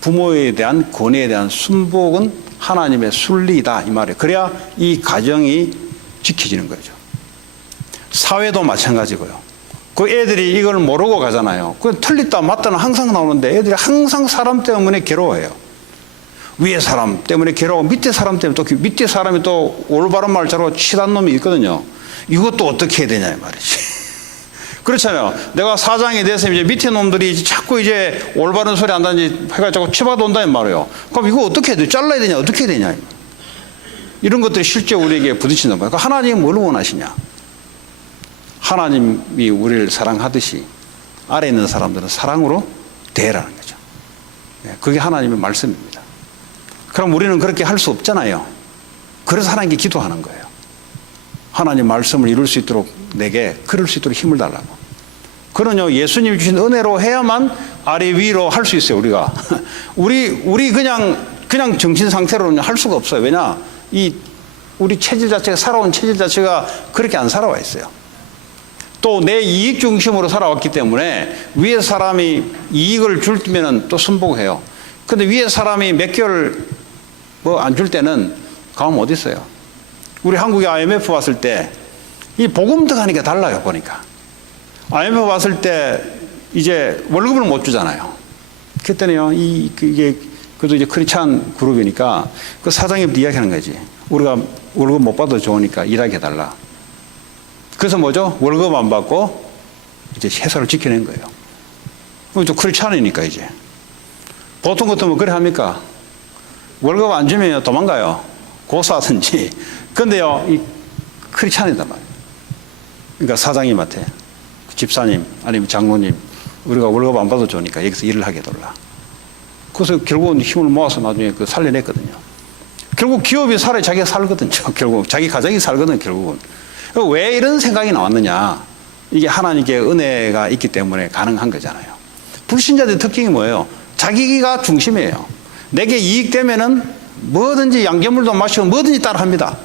부모에 대한 권위에 대한 순복은 하나님의 순리이다 이 말이에요. 그래야 이 가정이 지켜지는 거죠. 사회도 마찬가지고요. 그 애들이 이걸 모르고 가잖아요. 그 틀리다 맞다는 항상 나오는데 애들이 항상 사람 때문에 괴로워해요. 위에 사람 때문에 괴로워, 밑에 사람 때문에 또 밑에 사람이 또 올바른 말 잘하고 치단 놈이 있거든요. 이것도 어떻게 해야 되냐 이 말이지. 그렇잖아요. 내가 사장이 돼서 이제 밑에 놈들이 자꾸 이제 올바른 소리 한다든지 해가지고 치받아 온다는 말이에요. 그럼 이거 어떻게 해야 돼? 잘라야 되냐? 어떻게 해야 되냐? 이런 것들이 실제 우리에게 부딪힌단 말이에요. 그러니까 하나님이 뭘 원하시냐? 하나님이 우리를 사랑하듯이 아래 있는 사람들은 사랑으로 대하라는 거죠. 그게 하나님의 말씀입니다. 그럼 우리는 그렇게 할 수 없잖아요. 그래서 하나님께 기도하는 거예요. 하나님 말씀을 이룰 수 있도록 내게 그럴 수 있도록 힘을 달라고. 그러냐 예수님이 주신 은혜로 해야만 아래 위로 할 수 있어요. 우리가 우리 그냥 정신 상태로는 할 수가 없어요. 왜냐 우리 체질 자체가 살아온 체질 자체가 그렇게 안 살아와 있어요. 또 내 이익 중심으로 살아왔기 때문에 위에 사람이 이익을 주면은 또 순복해요. 근데 위에 사람이 몇 개월 뭐 안 줄 때는 가면 어디 있어요? 우리 한국에 IMF 왔을 때 이 복음 들어가니까 달라요. 보니까 IMF 왔을 때 이제 월급을 못 주잖아요. 그때는요 이게 그래도 이제 크리스찬 그룹이니까 그 사장님도 이야기하는 거지. 우리가 월급 못 받아도 좋으니까 일하게 해달라. 그래서 뭐죠? 월급 안 받고 이제 회사를 지켜낸 거예요. 그럼 좀 크리스찬이니까 이제 보통 같으면 그래 합니까? 월급 안 주면 도망가요. 고소하든지. 근데요, 이 크리스찬이단 말이에요. 그러니까 사장님한테, 집사님, 아니면 장로님, 우리가 월급 안 받아도 좋으니까 여기서 일을 하게 해달라. 그래서 결국은 힘을 모아서 나중에 그 살려냈거든요. 결국 기업이 살아야 자기가 살거든요. 결국 자기 가정이 살거든요. 결국은. 왜 이런 생각이 나왔느냐? 이게 하나님께 은혜가 있기 때문에 가능한 거잖아요. 불신자들의 특징이 뭐예요? 자기가 중심이에요. 내게 이익되면은 뭐든지 양념물도 마시고 뭐든지 따라합니다.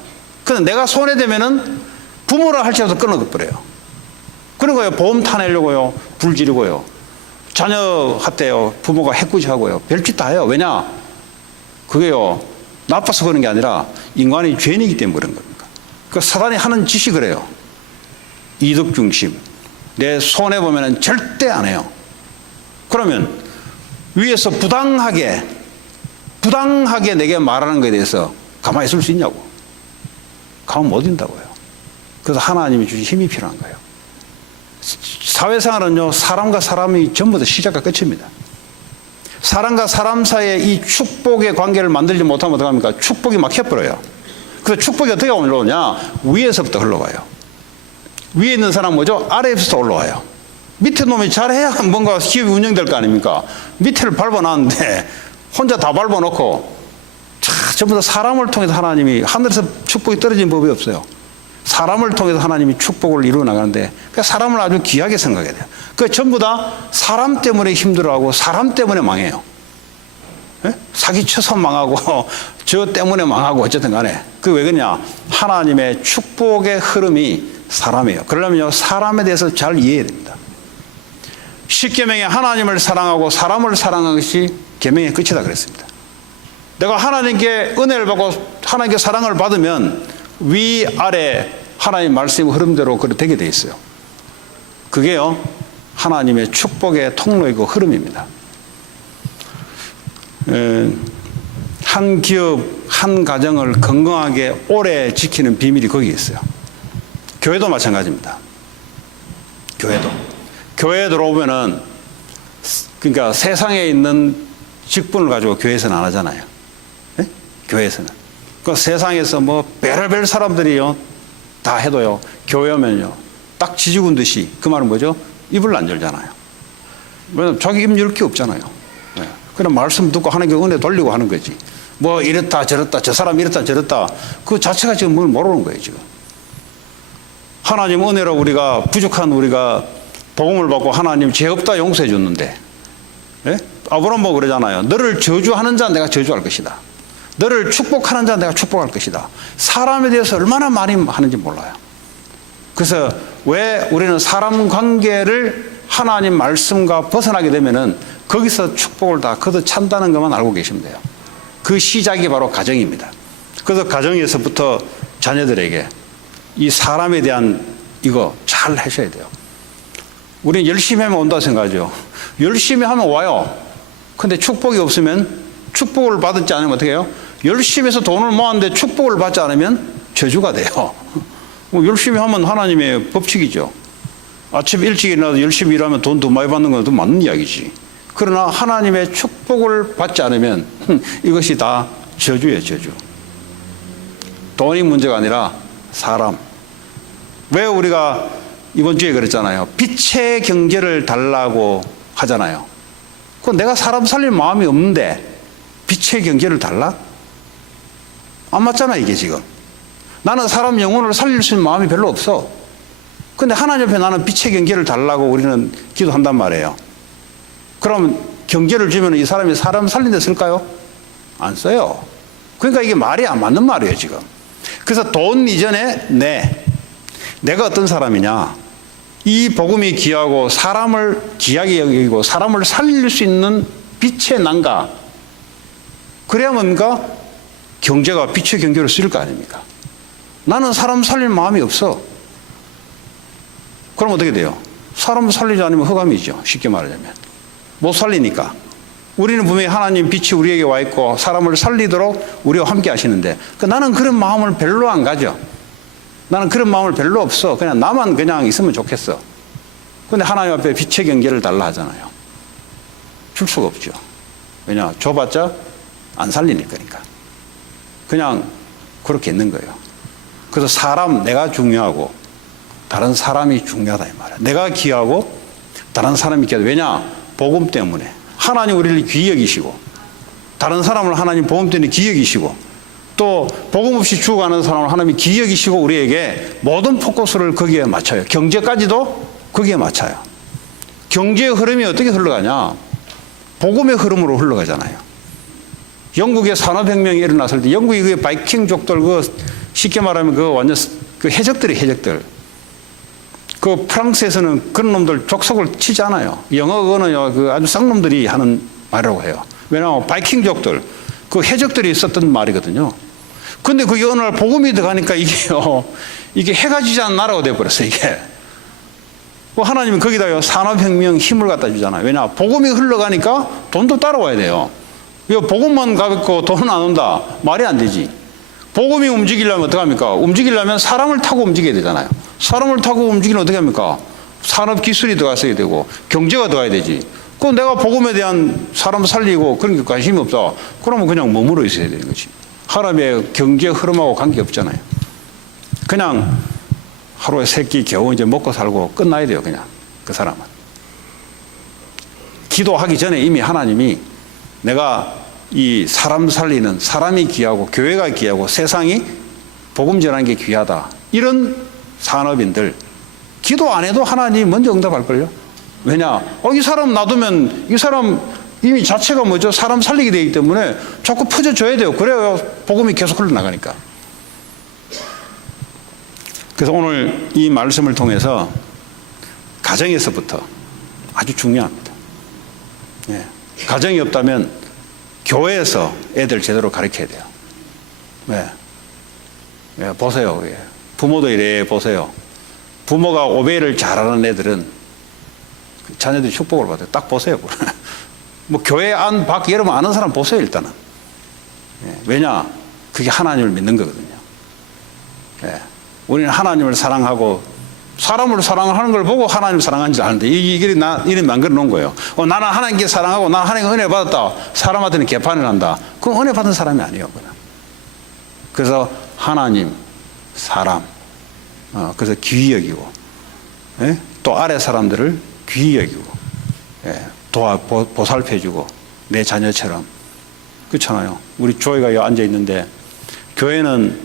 그런데 내가 손해되면은 부모라 할지라도 끊어버려요. 그런 거예요. 보험 타내려고요. 불 지르고요. 자녀한테요. 부모가 해코지하고요. 별짓 다 해요. 왜냐? 그게요. 나빠서 그런 게 아니라 인간이 죄인이기 때문에 그런 겁니다. 그 사단이 하는 짓이 그래요. 이득 중심. 내 손해보면은 절대 안 해요. 그러면 위에서 부당하게 내게 말하는 것에 대해서 가만히 있을 수 있냐고. 가만 못 있다고요. 그래서 하나님이 주신 힘이 필요한 거예요. 사회생활은요, 사람과 사람이 전부 다 시작과 끝입니다. 사람과 사람 사이에 이 축복의 관계를 만들지 못하면 어떡합니까? 축복이 막혀버려요. 그래서 축복이 어떻게 올라오냐? 위에서부터 흘러와요. 위에 있는 사람 뭐죠? 아래에서 올라와요. 밑에 놈이 잘해야 뭔가 기업이 운영될 거 아닙니까? 밑에를 밟아놨는데 혼자 다 밟아놓고 전부 다 사람을 통해서 하나님이 하늘에서 축복이 떨어진 법이 없어요. 사람을 통해서 하나님이 축복을 이루어 나가는데 그 사람을 아주 귀하게 생각해야 돼요. 그 전부 다 사람 때문에 힘들어하고 사람 때문에 망해요. 사기쳐서 망하고 저 때문에 망하고 어쨌든 간에 그 왜 그러냐? 하나님의 축복의 흐름이 사람이에요. 그러려면요 사람에 대해서 잘 이해해야 됩니다. 10계명에 하나님을 사랑하고 사람을 사랑하는 것이 계명의 끝이다 그랬습니다. 내가 하나님께 은혜를 받고 하나님께 사랑을 받으면 위아래 하나님 말씀의 흐름대로 그렇게 되게 돼 있어요. 그게요, 하나님의 축복의 통로이고 흐름입니다. 한 기업, 한 가정을 건강하게 오래 지키는 비밀이 거기에 있어요. 교회도 마찬가지입니다. 교회에 들어오면은, 그러니까 세상에 있는 직분을 가지고 교회에서는 안 하잖아요. 네? 교회에서는. 그 세상에서 뭐 별의별 사람들이요, 다 해도요, 교회 오면요, 딱 지지군 듯이, 그 말은 뭐죠? 입을 안 열잖아요. 왜냐면 자기 입 열 게 없잖아요. 네. 그냥 말씀 듣고 하나님께 은혜 돌리고 하는 거지. 뭐 이랬다 저랬다, 저 사람 이랬다 저랬다, 그 자체가 지금 뭘 모르는 거예요, 지금. 하나님 은혜로 우리가, 부족한 우리가 복음을 받고 하나님 죄 없다 용서해 줬는데, 예? 아브라함 보고 그러잖아요. 너를 저주하는 자 내가 저주할 것이다. 너를 축복하는 자 내가 축복할 것이다. 사람에 대해서 얼마나 많이 하는지 몰라요. 그래서 왜 우리는 사람 관계를 하나님 말씀과 벗어나게 되면은 거기서 축복을 다 걷어찬다는 것만 알고 계시면 돼요. 그 시작이 바로 가정입니다. 그래서 가정에서부터 자녀들에게 이 사람에 대한 이거 잘 하셔야 돼요. 우리는 열심히 하면 온다 생각하죠. 열심히 하면 와요. 근데 축복이 없으면, 축복을 받지 않으면 어떻게 해요? 열심히 해서 돈을 모았는데 축복을 받지 않으면 저주가 돼요. 열심히 하면 하나님의 법칙이죠. 아침 일찍 일어나서 열심히 일하면 돈 더 많이 받는 건 더 맞는 이야기지. 그러나 하나님의 축복을 받지 않으면 이것이 다 저주예요, 저주. 돈이 문제가 아니라 사람. 왜 우리가 이번 주에 그랬잖아요. 빛의 경제를 달라고 하잖아요. 그건 내가 사람 살릴 마음이 없는데 빛의 경제를 달라? 안 맞잖아, 이게 지금. 나는 사람 영혼을 살릴 수 있는 마음이 별로 없어. 근데 하나님 앞에 나는 빛의 경계를 달라고 우리는 기도한단 말이에요. 그럼 경계를 주면 이 사람이 사람 살린 데 쓸까요? 안 써요. 그러니까 이게 말이 안 맞는 말이에요, 지금. 그래서 돈 이전에 내가 어떤 사람이냐, 이 복음이 귀하고 사람을 귀하게 여기고 사람을 살릴 수 있는 빛의 난가, 그래야 뭡니까? 경제가 빛의 경계로 쓰일 거 아닙니까? 나는 사람 살릴 마음이 없어. 그럼 어떻게 돼요? 사람을 살리지 않으면 흑암이죠, 쉽게 말하자면. 못 살리니까. 우리는 분명히 하나님 빛이 우리에게 와 있고 사람을 살리도록 우리와 함께 하시는데, 나는 그런 마음을 별로 안 가져. 나는 그런 마음을 별로 없어. 그냥 나만 그냥 있으면 좋겠어. 근데 하나님 앞에 빛의 경계를 달라 하잖아요. 줄 수가 없죠. 왜냐? 줘봤자 안 살리니까. 그냥 그렇게 있는 거예요. 그래서 사람, 내가 중요하고 다른 사람이 중요하다 이 말이야. 내가 귀하고 다른 사람이 귀하다. 왜냐? 복음 때문에. 하나님 우리를 귀히 여기시고, 다른 사람을 하나님 복음 때문에 귀히 여기시고, 또 복음 없이 죽어가는 사람을 하나님이 귀히 여기시고 우리에게 모든 포커스를 거기에 맞춰요. 경제까지도 거기에 맞춰요. 경제의 흐름이 어떻게 흘러가냐? 복음의 흐름으로 흘러가잖아요. 영국의 산업혁명이 일어났을 때 영국이 그 바이킹족들, 쉽게 말하면 완전 해적들이 해적들. 그 프랑스에서는 그런 놈들 족속을 치지 않아요. 영어는 아주 쌍놈들이 하는 말이라고 해요. 왜냐하면 바이킹족들, 그 해적들이 썼던 말이거든요. 근데 그게 어느 날 복음이 들어가니까 이게 해가 지지 않는 나라가 돼버렸어요, 이게. 하나님은 거기다 산업혁명 힘을 갖다 주잖아요. 왜냐? 복음이 흘러가니까 돈도 따라와야 돼요. 이거 복음만 가고 돈은 안 온다. 말이 안 되지. 복음이 움직이려면 어떡합니까? 움직이려면 사람을 타고 움직여야 되잖아요. 사람을 타고 움직이면 어떻게 합니까? 산업 기술이 들어갔어야 되고 경제가 들어가야 되지. 그럼 내가 복음에 대한 사람 살리고 그런 게 관심이 없다. 그러면 그냥 머물러 있어야 되는 거지. 하나님의 경제 흐름하고 관계 없잖아요. 그냥 하루에 세 끼 겨우 이제 먹고 살고 끝나야 돼요, 그냥. 그 사람은. 기도하기 전에 이미 하나님이 내가 이 사람 살리는, 사람이 귀하고 교회가 귀하고 세상이 복음 전하는 게 귀하다. 이런 산업인들 기도 안 해도 하나님이 먼저 응답할걸요. 왜냐? 이 사람 놔두면 이 사람 이미 자체가 뭐죠? 사람 살리게 되기 때문에 자꾸 퍼져줘야 돼요. 그래야 복음이 계속 흘러나가니까. 그래서 오늘 이 말씀을 통해서 가정에서부터 아주 중요합니다. 예. 가정이 없다면 교회에서 애들 제대로 가르쳐야 돼요. 네. 네, 보세요. 예. 부모도 이래 보세요. 부모가 오베이를 잘하는 애들은 자녀들이 축복을 받아요. 딱 보세요. 뭐 교회 안, 밖, 여러분 아는 사람 보세요, 일단은. 예. 왜냐? 그게 하나님을 믿는 거거든요. 예. 우리는 하나님을 사랑하고 사람을 사랑하는 걸 보고 하나님을 사랑하는 줄 아는데 이게 이름 만들어 놓은 거예요. 나는 하나님께 사랑하고 나는 하나님께 은혜 받았다. 사람한테는 개판을 한다. 그건 은혜 받은 사람이 아니에요. 그냥. 그래서 하나님, 사람, 그래서 귀히 여기고, 예? 또 아래 사람들을 귀히 여기고, 예? 보살펴주고, 내 자녀처럼. 그렇잖아요. 우리 조이가 여기 앉아 있는데, 교회는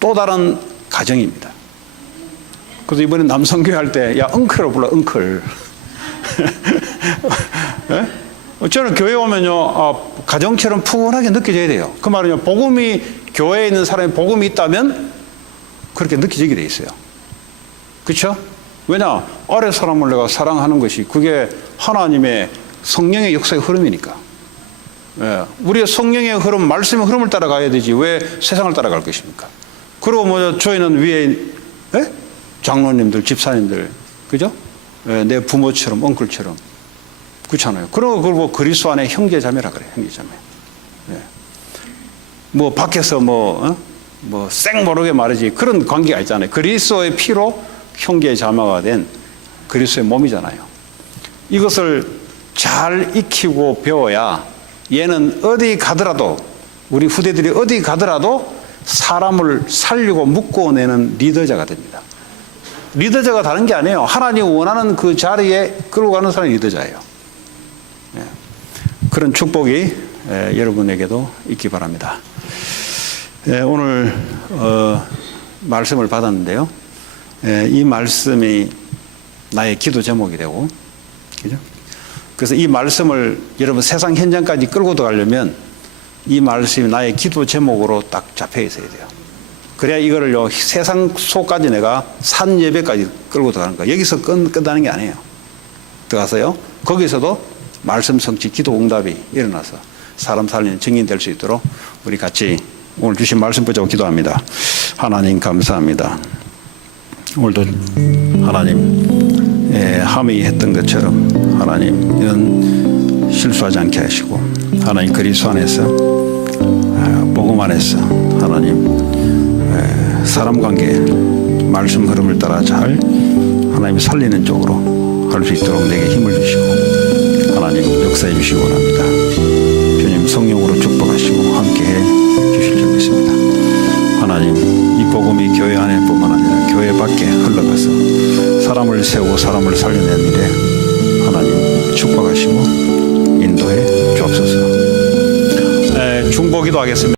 또 다른 가정입니다. 그래서 이번에 남성교회 할 때, 야, 엉클로 불러, 엉클. 예? 저는 교회 오면요, 가정처럼 푸근하게 느껴져야 돼요. 그 말은요, 교회에 있는 사람이 복음이 있다면 그렇게 느껴지게 돼 있어요. 그렇죠? 왜냐? 아래 사람을 내가 사랑하는 것이 그게 하나님의 성령의 역사의 흐름이니까. 예. 우리의 성령의 흐름, 말씀의 흐름을 따라가야 되지 왜 세상을 따라갈 것입니까? 그리고 저희는 위에 예? 장로님들, 집사님들, 그죠? 예, 내 부모처럼, 엉클처럼. 그렇잖아요. 그리고 그리스도 안에 형제자매라 그래요. 형제자매. 예. 밖에서 쌩 모르게 말이지. 그런 관계가 있잖아요. 그리스도의 피로 형제자매가 된 그리스도의 몸이잖아요. 이것을 잘 익히고 배워야 얘는 어디 가더라도, 우리 후대들이 어디 가더라도 사람을 살리고 묶어내는 리더자가 됩니다. 리더자가 다른 게 아니에요. 하나님이 원하는 그 자리에 끌고 가는 사람이 리더자예요. 예. 그런 축복이 여러분에게도 있기 바랍니다. 오늘 말씀을 받았는데요. 이 말씀이 나의 기도 제목이 되고, 그죠? 그래서 이 말씀을 여러분 세상 현장까지 끌고 들어가려면 이 말씀이 나의 기도 제목으로 딱 잡혀 있어야 돼요. 그래야 이거를요 세상 속까지 내가 산 예배까지 끌고 들어가는 거예요. 여기서 끝나는 게 아니에요. 들어가서요. 거기서도 말씀 성취, 기도 응답이 일어나서 사람 살리는 증인 될 수 있도록 우리 같이 오늘 주신 말씀 붙잡고 기도합니다. 하나님 감사합니다. 오늘도 하나님 함의했던 것처럼 하나님 이런 실수하지 않게 하시고 하나님 그리스도 안에서 복음 안에서 하나님 사람 관계 말씀 흐름을 따라 잘 하나님이 살리는 쪽으로 할 수 있도록 내게 힘을 주시고 하나님 역사해 주시기 원합니다. 주님 성령으로 축복하시고 함께해 주실 줄 믿습니다. 하나님 이 복음이 교회 안에뿐만 아니라 교회 밖에 흘러가서 사람을 세우고 사람을 살려낸 일에 하나님 축복하시고 인도해 주옵소서. 중보기도 하겠습니다.